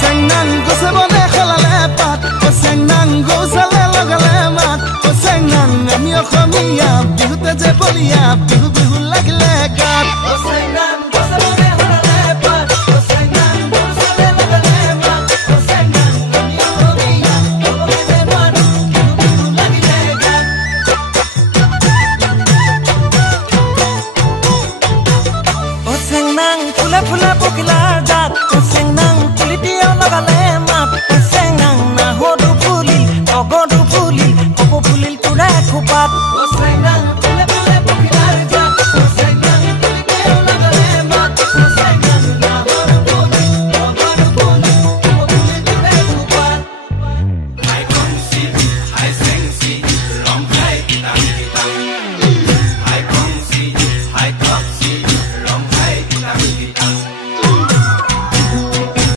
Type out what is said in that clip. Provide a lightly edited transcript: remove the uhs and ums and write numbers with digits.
চেংনাং গছে বনে খেলালে পাত চেংনাং গৌচালে লগালে মাত চেংনাং আমি অসমীয়া বিহুতে যে বলিয়া বিহু বিহু